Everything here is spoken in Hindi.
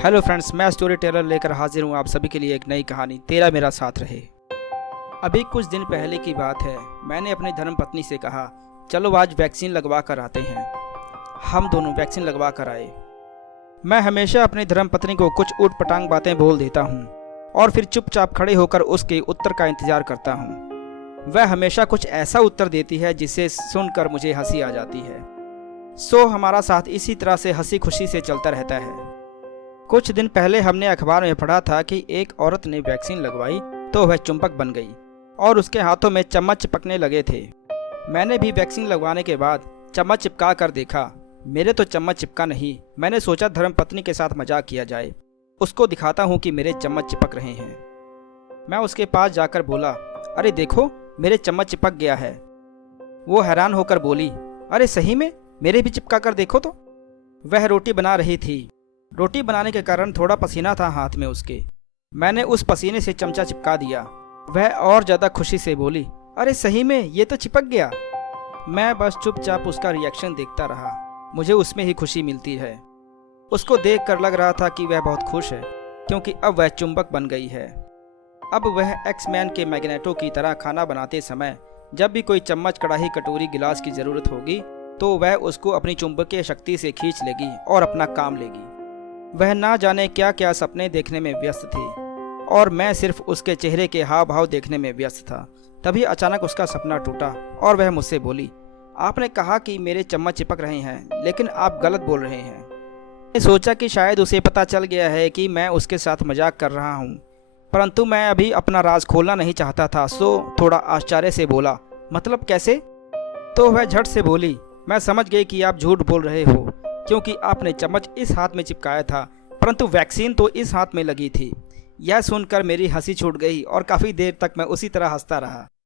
हेलो फ्रेंड्स, मैं स्टोरी टेलर लेकर हाजिर हूँ आप सभी के लिए एक नई कहानी तेरा मेरा साथ रहे। अभी कुछ दिन पहले की बात है। मैंने अपनी धर्मपत्नी से कहा, चलो आज वैक्सीन लगवा कर आते हैं। हम दोनों वैक्सीन लगवा कर आए। मैं हमेशा अपनी धर्मपत्नी को कुछ ऊट पटांग बातें बोल देता हूँ और फिर चुपचाप खड़े होकर उसके उत्तर का इंतजार करता हूँ। वह हमेशा कुछ ऐसा उत्तर देती है जिसे सुनकर मुझे हंसी आ जाती है। सो हमारा साथ इसी तरह से हंसी खुशी से चलता रहता है। कुछ दिन पहले हमने अखबार में पढ़ा था कि एक औरत ने वैक्सीन लगवाई तो वह चुंबक बन गई और उसके हाथों में चम्मच चिपकने लगे थे। मैंने भी वैक्सीन लगवाने के बाद चम्मच चिपका कर देखा। मेरे तो चम्मच चिपका नहीं। मैंने सोचा धर्मपत्नी के साथ मजाक किया जाए, उसको दिखाता हूँ कि मेरे चम्मच चिपक रहे हैं। मैं उसके पास जाकर बोला, अरे देखो मेरे चम्मच चिपक गया है। वो हैरान होकर बोली, अरे सही में, मेरे भी चिपका कर देखो तो। वह रोटी बना रही थी। रोटी बनाने के कारण थोड़ा पसीना था हाथ में उसके। मैंने उस पसीने से चमचा चिपका दिया। वह और ज़्यादा खुशी से बोली, अरे सही में ये तो चिपक गया। मैं बस चुपचाप उसका रिएक्शन देखता रहा। मुझे उसमें ही खुशी मिलती है। उसको देख कर लग रहा था कि वह बहुत खुश है क्योंकि अब वह चुंबक बन गई है। अब वह एक्समैन के मैग्नेटो की तरह खाना बनाते समय जब भी कोई चम्मच, कढ़ाई, कटोरी, गिलास की ज़रूरत होगी तो वह उसको अपनी चुंबकीय शक्ति से खींच लेगी और अपना काम लेगी। वह ना जाने क्या क्या सपने देखने में व्यस्त थी और मैं सिर्फ उसके चेहरे के हाव भाव देखने में व्यस्त था। तभी अचानक उसका सपना टूटा और वह मुझसे बोली, आपने कहा कि मेरे चम्मच चिपक रहे हैं, लेकिन आप गलत बोल रहे हैं। मैंने सोचा कि शायद उसे पता चल गया है कि मैं उसके साथ मजाक कर रहा हूँ, परंतु मैं अभी अपना राज खोलना नहीं चाहता था। सो थोड़ा आश्चर्य से बोला, मतलब कैसे? तो वह झट से बोली, मैं समझ गई कि आप झूठ बोल रहे हो क्योंकि आपने चम्मच इस हाथ में चिपकाया था परंतु वैक्सीन तो इस हाथ में लगी थी। यह सुनकर मेरी हंसी छूट गई और काफ़ी देर तक मैं उसी तरह हंसता रहा।